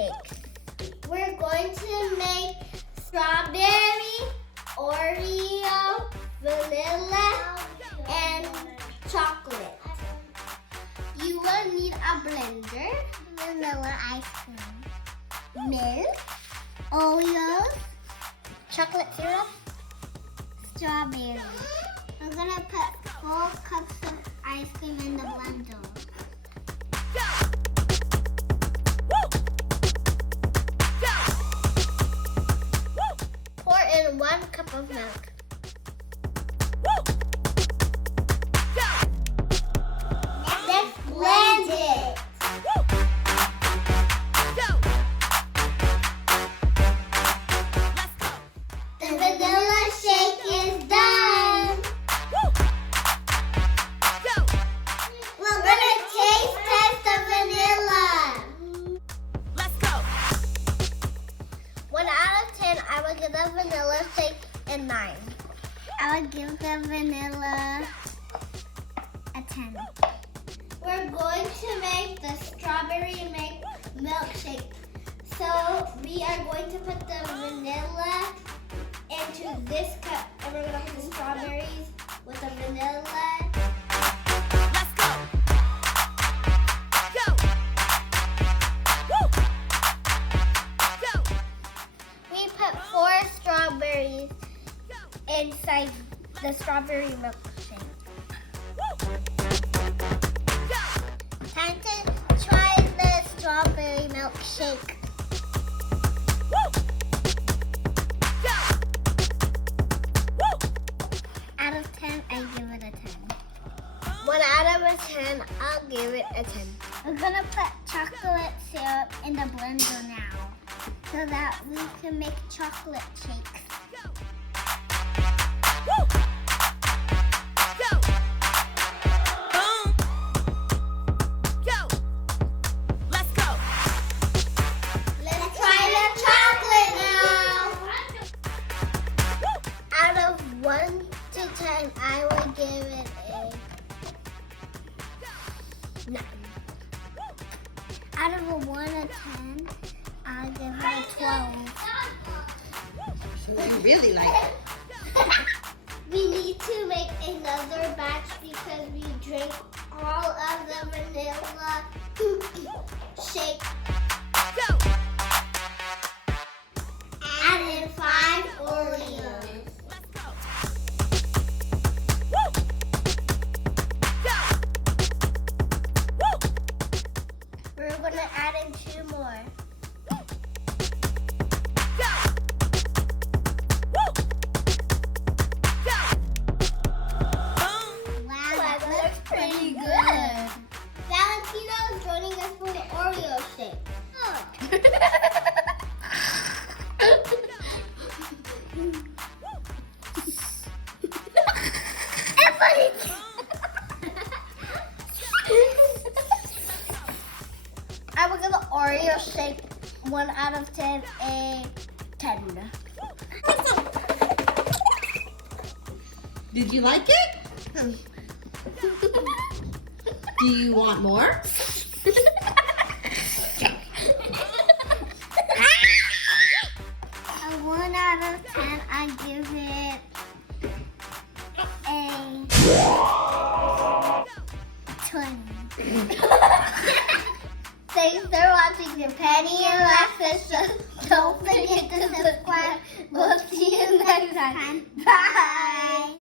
milkshake. We're going to make strawberry, Oreo, vanilla, and chocolate. You will need a blender, vanilla ice cream, milk, Oreos, chocolate syrup, strawberry. We're gonna put 4 cups of ice cream in the blender. Pour in 1 cup of milk. Let's blend it. The vanilla shake is done. We're gonna taste test the vanilla. Let's go. 1 out of 10, I would give the vanilla shake a 9. I would give the vanilla a 10. We're going to make the strawberry milkshake. So we are going to put the vanilla into this cup, and we're gonna put the strawberries with the vanilla. Let's go. Go. Woo. Go. We put 4 strawberries inside the strawberry milkshake. Time to try the strawberry milkshake. Out of 10, I give it a 10. 1 out of 10, I'll give it a 10. We're gonna put chocolate syrup in the blender now so that we can make chocolate shakes. Let's try the chocolate now. Out of 1 to 10, I would give it a 9. Out of a 1 to 10, I'll give it a 12. So you really like it. We need to make another batch because we drank all of the vanilla shake. Add in 5 Oreos. We're gonna add in 2 more. Wow, that looks pretty good. Valentino is joining us for the Oreo shake. I will give the Oreo shake 1 out of 10 a 10. Did you like it? Do you want more? A 1 out of 10, I give it a 20. Thanks for watching the Penny and Laugh Session. Don't forget to subscribe. We'll see you next time. Bye.